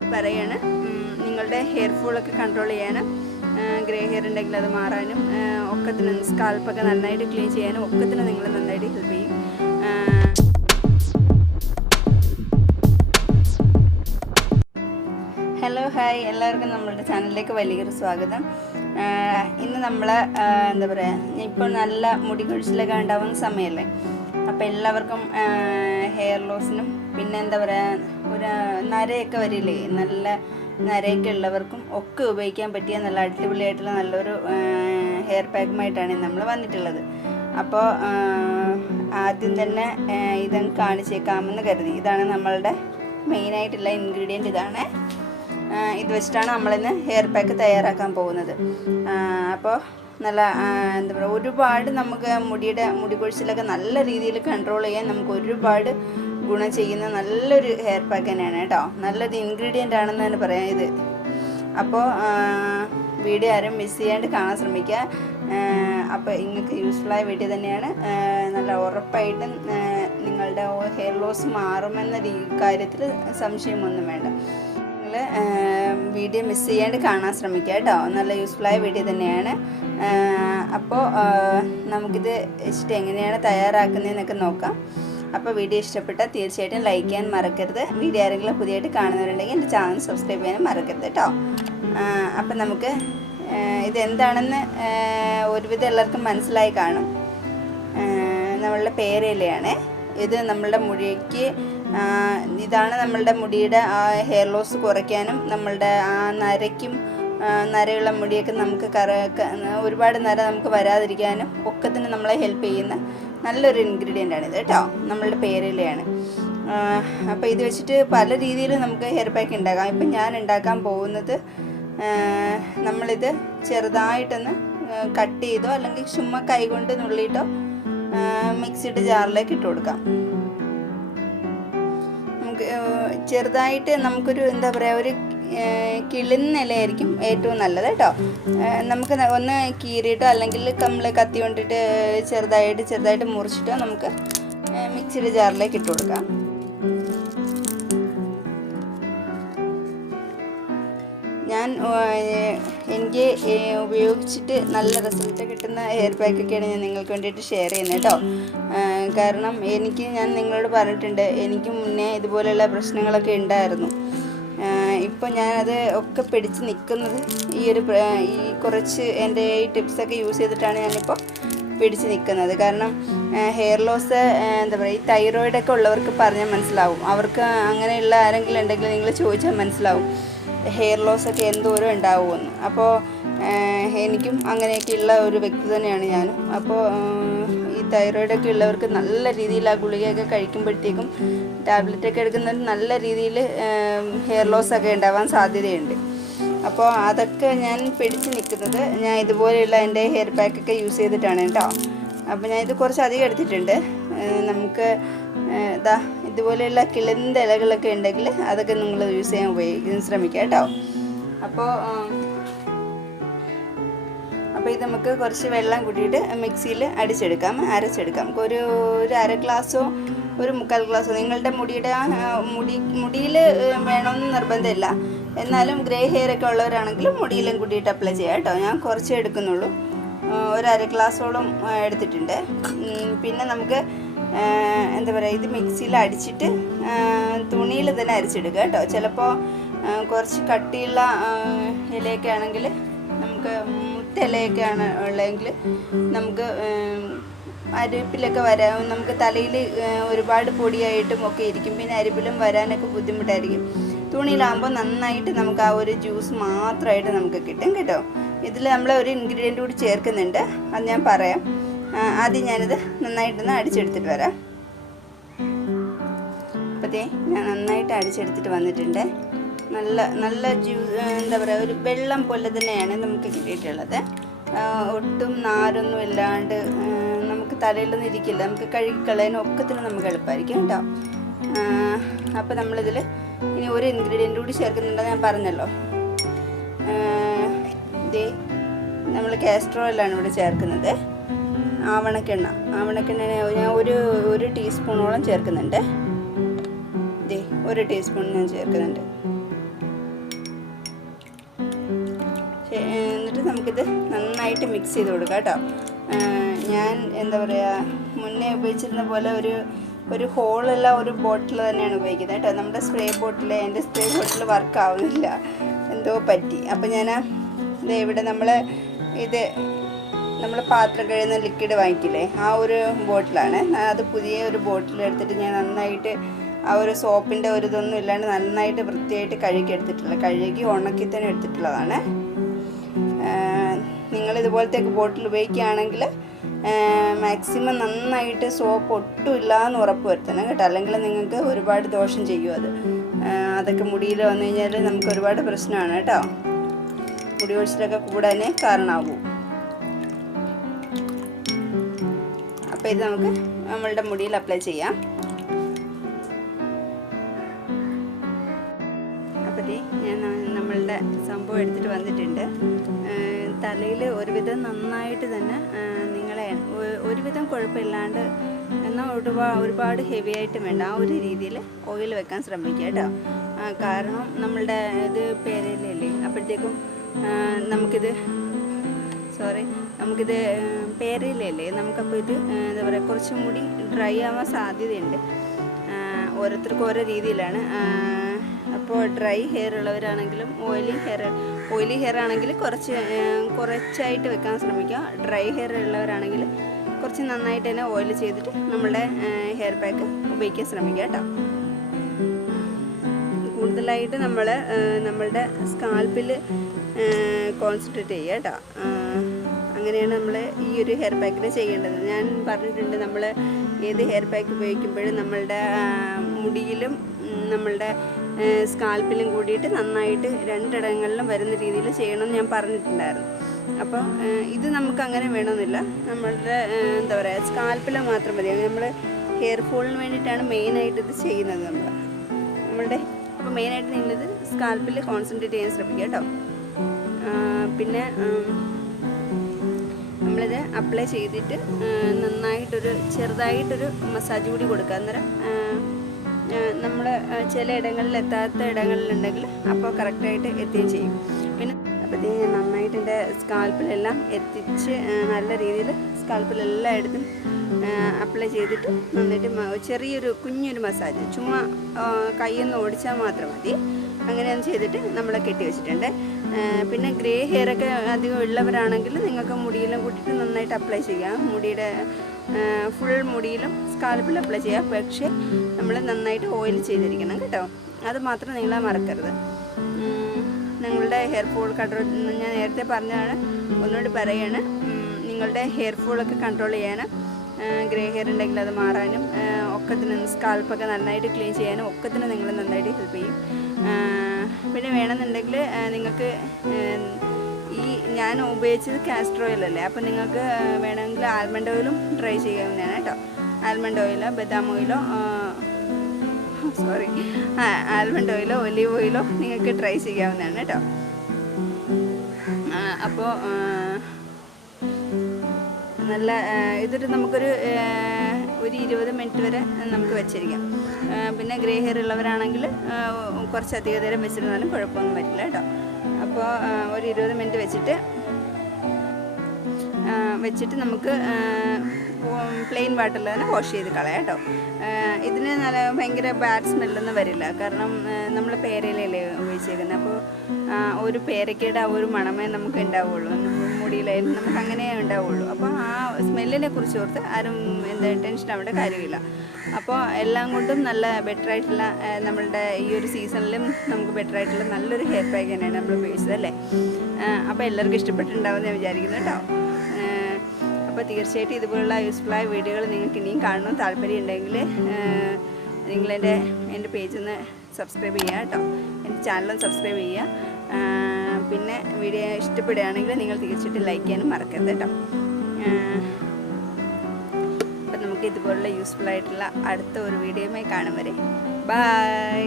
പറയാണ് നിങ്ങളുടെ hair ഫോളൊക്കെ control ചെയ്യാനും ഗ്രേ ഹെയർ ഉണ്ടെങ്കിൽ അത് മാറാനും ഒക്കത്തിന് സ്കാൽപ്പൊക്കെ നന്നായിട്ട് ക്ലീൻ ചെയ്യാനും ഒക്കത്തിന് നിങ്ങൾ നന്നായിട്ട് ഹെൽപ്പ് ചെയ്യും. ഹലോ ഹായ്, എല്ലാവർക്കും നമ്മളുടെ ചാനലിലേക്ക് വലിയൊരു സ്വാഗതം. ഇന്ന് നമ്മൾ എന്താ പറയുക, ഇപ്പോൾ നല്ല മുടി കൊഴിച്ചിലൊക്കെ ഉണ്ടാവുന്ന സമയമല്ലേ. അപ്പോൾ എല്ലാവർക്കും ഹെയർ ലോസിനും പിന്നെ എന്താ പറയുക, ഒരു നരയൊക്കെ വരില്ലേ, നല്ല നരയൊക്കെ ഉള്ളവർക്കും ഒക്കെ ഉപയോഗിക്കാൻ പറ്റിയ നല്ല അടിപൊളിയായിട്ടുള്ള നല്ലൊരു ഹെയർ പാക്കുമായിട്ടാണ് നമ്മൾ വന്നിട്ടുള്ളത്. അപ്പോൾ ആദ്യം തന്നെ ഇതങ്ങ് കാണിച്ചേക്കാമെന്ന് കരുതി. ഇതാണ് നമ്മളുടെ മെയിനായിട്ടുള്ള ഇൻഗ്രീഡിയൻറ്റ്. ഇതാണ്, ഇത് വെച്ചിട്ടാണ് നമ്മളിന്ന് ഹെയർ പാക്ക് തയ്യാറാക്കാൻ പോകുന്നത്. അപ്പോൾ നല്ല എന്താ പറയുക, ഒരുപാട് നമുക്ക് മുടി കൊഴിച്ചിലൊക്കെ നല്ല രീതിയിൽ കൺട്രോൾ ചെയ്യാൻ നമുക്ക് ഒരുപാട് ഗുണം ചെയ്യുന്ന നല്ലൊരു ഹെയർ പാക്ക് തന്നെയാണ് കേട്ടോ. നല്ലൊരു ഇൻഗ്രീഡിയൻ്റ് ആണെന്ന് തന്നെ പറയാം ഇത്. അപ്പോൾ വീഡിയോ ആരും മിസ് ചെയ്യാണ്ട് കാണാൻ ശ്രമിക്കുക. അപ്പോൾ നിങ്ങൾക്ക് യൂസ്ഫുള്ളായ വീഡിയോ തന്നെയാണ്. നല്ല ഉറപ്പായിട്ടും നിങ്ങളുടെ ഹെയർ ലോസ് മാറുമെന്ന കാര്യത്തിൽ സംശയമൊന്നും വേണ്ട. നിങ്ങൾ വീഡിയോ മിസ് ചെയ്യാണ്ട് കാണാൻ ശ്രമിക്കുക കേട്ടോ. നല്ല യൂസ്ഫുള്ളായ വീഡിയോ തന്നെയാണ്. അപ്പോൾ നമുക്കിത് വെച്ചിട്ട് എങ്ങനെയാണ് തയ്യാറാക്കുന്നതെന്നൊക്കെ നോക്കാം. അപ്പോൾ വീഡിയോ ഇഷ്ടപ്പെട്ടാൽ തീർച്ചയായിട്ടും ലൈക്ക് ചെയ്യാൻ മറക്കരുത്. വീഡിയോ ആരെങ്കിലും പുതിയതായിട്ട് കാണുന്നവരുണ്ടെങ്കിൽ എൻ്റെ ചാനൽ സബ്സ്ക്രൈബ് ചെയ്യാനും മറക്കരുത് കേട്ടോ. അപ്പം നമുക്ക് ഇതെന്താണെന്ന് ഒരുവിധം എല്ലാവർക്കും മനസ്സിലായി കാണും. നമ്മളുടെ പേരയിലയാണ് ഇത്. നമ്മളുടെ മുടിക്ക് ഇതാണ് നമ്മളുടെ മുടിയുടെ ഹെയർ ലോസ് കുറയ്ക്കാനും നമ്മളുടെ നരയ്ക്കും നരയുള്ള മുടിയൊക്കെ നമുക്ക് ഒരുപാട് നര നമുക്ക് വരാതിരിക്കാനും ഒക്കത്തിന് നമ്മളെ ഹെൽപ്പ് ചെയ്യുന്ന നല്ലൊരു ഇൻഗ്രീഡിയൻ്റ് ആണിത് കേട്ടോ. നമ്മളുടെ പേരയിലയാണ്. അപ്പോൾ ഇത് വെച്ചിട്ട് പല രീതിയിൽ നമുക്ക് ഹെയർ പാക്ക് ഉണ്ടാക്കാം. ഇപ്പം ഞാൻ ഉണ്ടാക്കാൻ പോകുന്നത്, നമ്മളിത് ചെറുതായിട്ടൊന്ന് കട്ട് ചെയ്തോ അല്ലെങ്കിൽ ചുമ്മാ കൈകൊണ്ട് നുള്ളിയിട്ടോ മിക്സിയുടെ ജാറിലേക്ക് ഇട്ട് കൊടുക്കാം. നമുക്ക് ചെറുതായിട്ട് നമുക്കൊരു എന്താ പറയുക, ഒരു കിളുന്നിലയായിരിക്കും ഏറ്റവും നല്ലത് കേട്ടോ. നമുക്ക് ഒന്ന് കീറിയിട്ടോ അല്ലെങ്കിൽ നമ്മൾ കത്തി കൊണ്ടിട്ട് ചെറുതായിട്ട് മുറിച്ചിട്ടോ നമുക്ക് മിക്സിയുടെ ജാറിലേക്ക് ഇട്ട് കൊടുക്കാം. എനിക്ക് ഉപയോഗിച്ചിട്ട് നല്ല റിസൾട്ട് കിട്ടുന്ന ഹെയർ പാക്കൊക്കെയാണ് ഞാൻ നിങ്ങൾക്ക് വേണ്ടിയിട്ട് ഷെയർ ചെയ്യുന്നത് കേട്ടോ. കാരണം ഞാൻ നിങ്ങളോട് പറഞ്ഞിട്ടുണ്ട്, എനിക്ക് മുന്നേ ഇതുപോലെയുള്ള പ്രശ്നങ്ങളൊക്കെ ഉണ്ടായിരുന്നു. ഇപ്പോൾ ഞാനത് ഒക്കെ പിടിച്ച് നിൽക്കുന്നത് ഈ കുറച്ച് എൻ്റെ ഈ ടിപ്സൊക്കെ യൂസ് ചെയ്തിട്ടാണ് ഞാനിപ്പോൾ പിടിച്ച് നിൽക്കുന്നത്. കാരണം ഹെയർ ലോസ് എന്താ പറയുക, ഈ തൈറോയിഡൊക്കെ ഉള്ളവർക്ക് പറഞ്ഞാൽ മനസ്സിലാവും. അവർക്ക് അങ്ങനെയുള്ള ആരെങ്കിലും ഉണ്ടെങ്കിൽ നിങ്ങൾ ചോദിച്ചാൽ മനസ്സിലാവും ഹെയർ ലോസൊക്കെ എന്തോരം ഉണ്ടാവുമെന്ന്. അപ്പോൾ എനിക്കും അങ്ങനെയൊക്കെയുള്ള ഒരു വ്യക്തി തന്നെയാണ് ഞാനും. അപ്പോൾ ഈ തൈറോയിഡൊക്കെ ഉള്ളവർക്ക് നല്ല രീതിയിൽ ആ ഗുളികയൊക്കെ കഴിക്കുമ്പോഴത്തേക്കും ടാബ്ലറ്റൊക്കെ എടുക്കുന്നത് നല്ല രീതിയിൽ ഹെയർ ലോസൊക്കെ ഉണ്ടാവാൻ സാധ്യതയുണ്ട്. അപ്പോൾ അതൊക്കെ ഞാൻ പിടിച്ച് നിൽക്കുന്നത് ഞാൻ ഇതുപോലെയുള്ള എൻ്റെ ഹെയർ പാക്കൊക്കെ യൂസ് ചെയ്തിട്ടാണ് കേട്ടോ. അപ്പോൾ ഞാൻ ഇത് കുറച്ച് അധികം എടുത്തിട്ടുണ്ട്. നമുക്ക് ഇതുപോലെയുള്ള കിളിന്ത ഇലകളൊക്കെ ഉണ്ടെങ്കിൽ അതൊക്കെ നിങ്ങൾ യൂസ് ചെയ്യാൻ ശ്രമിക്കുക കേട്ടോ. അപ്പോൾ ഇത് നമുക്ക് കുറച്ച് വെള്ളം കൂട്ടിയിട്ട് മിക്സിയിൽ അരച്ചെടുക്കാം. ഒരു അര ഗ്ലാസ്സോ ഒരു 1/4 ഗ്ലാസ്സോ നിങ്ങളുടെ മുടിയിൽ വേണമെന്ന് നിർബന്ധമില്ല. എന്നാലും ഗ്രേ ഹെയർ ഒക്കെ ഉള്ളവരാണെങ്കിലും മുടിയിലും കൂട്ടിയിട്ട് അപ്ലൈ ചെയ്യാം കേട്ടോ. ഞാൻ കുറച്ചേ എടുക്കുന്നുള്ളൂ, ഒരു അര ഗ്ലാസ്സോളം എടുത്തിട്ടുണ്ട്. പിന്നെ നമുക്ക് എന്താ പറയുക, ഇത് മിക്സിയിൽ അടിച്ചിട്ട് തുണിയിൽ തന്നെ അരച്ചെടുക്കുക കേട്ടോ. ചിലപ്പോൾ കുറച്ച് കട്ടിയുള്ള ഇലയൊക്കെ ആണെങ്കിൽ, നമുക്ക് മുത്തിലയൊക്കെയാണ് ഉള്ളതെങ്കിൽ നമുക്ക് അരിപ്പിലൊക്കെ നമുക്ക് തലയിൽ ഒരുപാട് പൊടിയായിട്ടും ഒക്കെ ഇരിക്കും. പിന്നെ അരിപ്പിലും വരാനൊക്കെ ബുദ്ധിമുട്ടായിരിക്കും. തുണിയിലാകുമ്പോൾ നന്നായിട്ട് നമുക്ക് ആ ഒരു ജ്യൂസ് മാത്രമായിട്ട് നമുക്ക് കിട്ടും കേട്ടോ. ഇതിൽ നമ്മൾ ഒരു ഇൻഗ്രീഡിയൻ്റ് കൂടി ചേർക്കുന്നുണ്ട്, അത് ഞാൻ പറയാം. ആദ്യം ഞാനിത് നന്നായിട്ടൊന്ന് അടിച്ചെടുത്തിട്ട് വരാം. അപ്പോഴത്തേ ഞാൻ നന്നായിട്ട് അടിച്ചെടുത്തിട്ട് വന്നിട്ടുണ്ട്. നല്ല എന്താ പറയുക, ഒരു വെള്ളം പോലെ തന്നെയാണ് നമുക്ക് കിട്ടിയിട്ടുള്ളത്. ഒട്ടും നാരൊന്നും ഇല്ലാണ്ട് നമുക്ക് തലയിലൊന്നും ഇരിക്കില്ല. നമുക്ക് കഴുകിക്കളയാനും ഒക്കത്തിനും നമുക്ക് എളുപ്പമായിരിക്കും കേട്ടോ. അപ്പോൾ നമ്മളിതിൽ ഇനി ഒരു ഇൻഗ്രീഡിയൻ്റ് കൂടി ചേർക്കുന്നുണ്ടെന്ന് ഞാൻ പറഞ്ഞല്ലോ. നമ്മൾ കാസ്റ്റർ ഓയിലാണ് ഇവിടെ ചേർക്കുന്നത്. ആവണക്കെണ്ണ ഞാൻ ഒരു ടീസ്പൂണോളം ചേർക്കുന്നുണ്ട്. 1 ടീസ്പൂൺ ഞാൻ ചേർക്കുന്നുണ്ട്. നമുക്കിത് നന്നായിട്ട് മിക്സ് ചെയ്ത് കൊടുക്കാം കേട്ടോ. ഞാൻ എന്താ പറയുക, മുന്നേ ഉപയോഗിച്ചിരുന്ന പോലെ ഒരു ഹോളുള്ള ഒരു ബോട്ടിൽ തന്നെയാണ് ഉപയോഗിക്കുന്നത് കേട്ടോ. നമ്മുടെ സ്പ്രേ ബോട്ടിൽ, എൻ്റെ സ്പ്രേ ബോട്ടിൽ വർക്ക് ആവുന്നില്ല, എന്തോ പറ്റി. അപ്പോൾ ഞാൻ ഇവിടെ നമ്മൾ പാത്രം കഴുകുന്ന ലിക്വിഡ് വാങ്ങിക്കില്ലേ, ആ ഒരു ബോട്ടിലാണ്. അത് പുതിയ ഒരു ബോട്ടിൽ എടുത്തിട്ട് ഞാൻ നന്നായിട്ട് ആ ഒരു സോപ്പിൻ്റെ ഒരു ഇതൊന്നും ഇല്ലാണ്ട് നന്നായിട്ട് വൃത്തിയായിട്ട് കഴുകി ഉണക്കി തന്നെ എടുത്തിട്ടുള്ളതാണ്. നിങ്ങളിതുപോലത്തെ ബോട്ടിൽ ഉപയോഗിക്കുകയാണെങ്കിൽ മാക്സിമം നന്നായിട്ട് സോപ്പ് ഒട്ടുമില്ല എന്ന് ഉറപ്പ് വരുത്തണം കേട്ടോ. അല്ലെങ്കിൽ നിങ്ങൾക്ക് ഒരുപാട് ദോഷം ചെയ്യും അതൊക്കെ മുടിയിൽ വന്നു കഴിഞ്ഞാൽ നമുക്ക് ഒരുപാട് പ്രശ്നമാണ് കേട്ടോ. മുടി കൊഴിച്ചിലൊക്കെ കൂടാനേ കാരണമാകും. അപ്പോൾ ഇത് നമുക്ക് നമ്മളുടെ മുടിയിൽ അപ്ലൈ ചെയ്യാം. അപ്പോൾ ഞാൻ നമ്മളുടെ സംഭവം എടുത്തിട്ട് വന്നിട്ടുണ്ട്. തലയിൽ ഒരുവിധം നന്നായിട്ട് തന്നെ ഒരുവിധം കുഴപ്പമില്ലാണ്ട്, എന്നാൽ ഒരുപാട് ഹെവി ആയിട്ട് വേണ്ട ആ ഒരു രീതിയിൽ ഓയിൽ വെക്കാൻ ശ്രമിക്കുക കേട്ടോ. കാരണം നമ്മളുടെ ഇത് പേരയിലല്ലേ, അപ്പോഴത്തേക്കും നമുക്കിത് പേരയിലല്ലേ, നമുക്കപ്പോൾ ഇത് എന്താ പറയുക, കുറച്ചും കൂടി ഡ്രൈ ആവാൻ സാധ്യതയുണ്ട്. ഓരോരുത്തർക്കും ഓരോ രീതിയിലാണ്. അപ്പോൾ ഡ്രൈ ഹെയർ ഉള്ളവരാണെങ്കിലും ഓയിലി ഹെയർ ആണെങ്കിൽ കുറച്ചായിട്ട് വെക്കാൻ ശ്രമിക്കുക. ഡ്രൈ ഹെയർ ഉള്ളവരാണെങ്കിൽ കുറച്ച് നന്നായിട്ട് തന്നെ ഓയിൽ ചെയ്തിട്ട് നമ്മളുടെ ഹെയർ പാക്ക് ഉപയോഗിക്കാൻ ശ്രമിക്കുക കേട്ടോ. കൂടുതലായിട്ട് നമ്മളുടെ സ്കാൽപ്പിൽ കോൺസെൻട്രേറ്റ് ചെയ്യുക കേട്ടോ. അങ്ങനെയാണ് നമ്മൾ ഈ ഒരു ഹെയർ പാക്കിൽ ചെയ്യേണ്ടത്. ഞാൻ പറഞ്ഞിട്ടുണ്ട്, നമ്മൾ ഏത് ഹെയർ പാക്ക് ഉപയോഗിക്കുമ്പോഴും നമ്മളുടെ മുടിയിലും നമ്മളുടെ സ്കാൽപ്പിലും കൂടിയിട്ട് നന്നായിട്ട് രണ്ടിടങ്ങളിലും വരുന്ന രീതിയിൽ ചെയ്യണമെന്ന് ഞാൻ പറഞ്ഞിട്ടുണ്ടായിരുന്നു. അപ്പോൾ ഇത് നമുക്ക് അങ്ങനെ വേണമെന്നില്ല. നമ്മളുടെ എന്താ പറയുക, സ്കാൽപ്പിൽ മാത്രം മതി. നമ്മൾ ഹെയർ ഫോളിന് വേണ്ടിയിട്ടാണ് മെയിനായിട്ട് ഇത് ചെയ്യുന്നത് നമ്മളുടെ. അപ്പോൾ മെയിനായിട്ട് നിങ്ങളിത് സ്കാൽപ്പിൽ കോൺസെൻട്രേറ്റ് ചെയ്യാൻ ശ്രമിക്കുക കേട്ടോ. പിന്നെ നമ്മളിത് അപ്ലൈ ചെയ്തിട്ട് ചെറുതായിട്ടൊരു മസാജ് കൂടി കൊടുക്കുക. അന്നേരം നമ്മൾ ചില ഇടങ്ങളിൽ എത്താത്ത ഇടങ്ങളിലുണ്ടെങ്കിൽ അപ്പോൾ കറക്റ്റായിട്ട് എത്തുകയും ചെയ്യും. പിന്നെ അപ്പോഴത്തേക്കും ഞാൻ നന്നായിട്ട് എൻ്റെ സ്കാൽപ്പിലെല്ലാം എത്തിച്ച് നല്ല രീതിയിൽ സ്കാൽപ്പിലെല്ലായിടത്തും അപ്ലൈ ചെയ്തിട്ട് നന്നായിട്ട് കുഞ്ഞൊരു മസാജ്, ചുമ്മാ കൈയൊന്ന് ഓടിച്ചാൽ മാത്രം മതി. അങ്ങനെയൊന്ന് ചെയ്തിട്ട് നമ്മൾ കെട്ടി വെച്ചിട്ടുണ്ട്. പിന്നെ ഗ്രേ ഹെയറൊക്കെ അധികം ഉള്ളവരാണെങ്കിൽ നിങ്ങൾക്ക് മുടിയിലും കൂട്ടിയിട്ട് നന്നായിട്ട് അപ്ലൈ ചെയ്യാം. മുടിയുടെ ഫുൾ മുടിയിലും സ്കാൽപ്പിൽ അപ്ലൈ ചെയ്യാം. പക്ഷേ നമ്മൾ നന്നായിട്ട് ഓയിൽ ചെയ്തിരിക്കണം കേട്ടോ. അത് മാത്രം നിങ്ങൾ മറക്കരുത്. നിങ്ങളുടെ ഹെയർ ഫോൾ കൺട്രോൾ, ഞാൻ നേരത്തെ പറഞ്ഞതാണ്, ഒന്നുകൂടി പറയുകയാണ്. നിങ്ങളുടെ ഹെയർ ഫോളൊക്കെ കൺട്രോൾ ചെയ്യാനും ഗ്രേ ഹെയർ ഉണ്ടെങ്കിൽ അത് മാറാനും ഒക്കത്തിന്, സ്കാൽപ്പൊക്കെ നന്നായിട്ട് ക്ലീൻ ചെയ്യാനും ഒക്കത്തിന് നിങ്ങൾ നന്നായിട്ട് ഹെൽപ്പ് ചെയ്യും. പിന്നെ വേണമെന്നുണ്ടെങ്കിൽ നിങ്ങൾക്ക് ഞാൻ ഉപയോഗിച്ചത് കാസ്റ്റർ ഓയിലല്ലേ, അപ്പോൾ നിങ്ങൾക്ക് വേണമെങ്കിൽ ആൽമണ്ട് ഓയിലും ട്രൈ ചെയ്യാവുന്നതാണ് കേട്ടോ. ആൽമണ്ട് ഓയിലോ ബദാം ഓയിലോ ആൽമണ്ട് ഓയിലോ ഒലീവ് ഓയിലോ നിങ്ങൾക്ക് ട്രൈ ചെയ്യാവുന്നതാണ് കേട്ടോ. അപ്പോൾ നല്ല നമുക്കൊരു 20 മിനിറ്റ് വരെ നമുക്ക് വെച്ചിരിക്കാം. പിന്നെ ഗ്രേ ഹെയർ ഉള്ളവരാണെങ്കിൽ കുറച്ചധികം നേരം വെച്ചിരുന്നാലും കുഴപ്പമൊന്നും വരില്ല കേട്ടോ. അപ്പോൾ ഒരു 20 മിനിറ്റ് വെച്ചിട്ട് നമുക്ക് പ്ലെയിൻ വാട്ടറിൽ തന്നെ വാഷ് ചെയ്ത് കളയാം കേട്ടോ. ഇതിന് ഭയങ്കര ബാഡ് സ്മെല്ലൊന്നും വരില്ല. കാരണം നമ്മൾ പേരയിലല്ലേ ഉപയോഗിച്ചേക്കുന്നത്. അപ്പോൾ ഒരു പേരയ്ക്കയുടെ ആ ഒരു മണമേ നമുക്ക് ഉണ്ടാവുള്ളൂ, മുടിയിലായാലും നമുക്ക് അങ്ങനെ ഉണ്ടാവുള്ളൂ. അപ്പോൾ ആ സ്മെല്ലിനെ കുറിച്ച് ഓർത്ത് ആരും ടെൻഷൻ ആവേണ്ട കാര്യമില്ല. അപ്പോൾ എല്ലാം കൊണ്ടും നല്ല ബെറ്ററായിട്ടുള്ള, നമ്മളുടെ ഈ ഒരു സീസണിലും നമുക്ക് ബെറ്ററായിട്ടുള്ള നല്ലൊരു ഹെയർ പാക്ക് തന്നെയാണ് നമ്മൾ ഉപയോഗിച്ചത് അല്ലേ. അപ്പോൾ എല്ലാവർക്കും ഇഷ്ടപ്പെട്ടിട്ടുണ്ടാവുമെന്ന് ഞാൻ വിചാരിക്കുന്നു കേട്ടോ. അപ്പോൾ തീർച്ചയായിട്ടും ഇതുപോലുള്ള യൂസ്ഫുള്ളായ വീഡിയോകൾ നിങ്ങൾക്ക് ഇനിയും കാണണം താല്പര്യം ഉണ്ടെങ്കിൽ എൻ്റെ പേജൊന്ന് സബ്സ്ക്രൈബ് ചെയ്യുക കേട്ടോ. എൻ്റെ ചാനലും സബ്സ്ക്രൈബ് ചെയ്യുക. പിന്നെ വീഡിയോ ഇഷ്ടപ്പെടുകയാണെങ്കിൽ നിങ്ങൾ തീർച്ചയായിട്ടും ലൈക്ക് ചെയ്യാനും മറക്കരുത് കേട്ടോ. അപ്പോൾ നമുക്ക് ഇതുപോലുള്ള യൂസ്ഫുള്ളായിട്ടുള്ള അടുത്ത ഒരു വീഡിയോയുമായി കാണും വരെ ബൈ.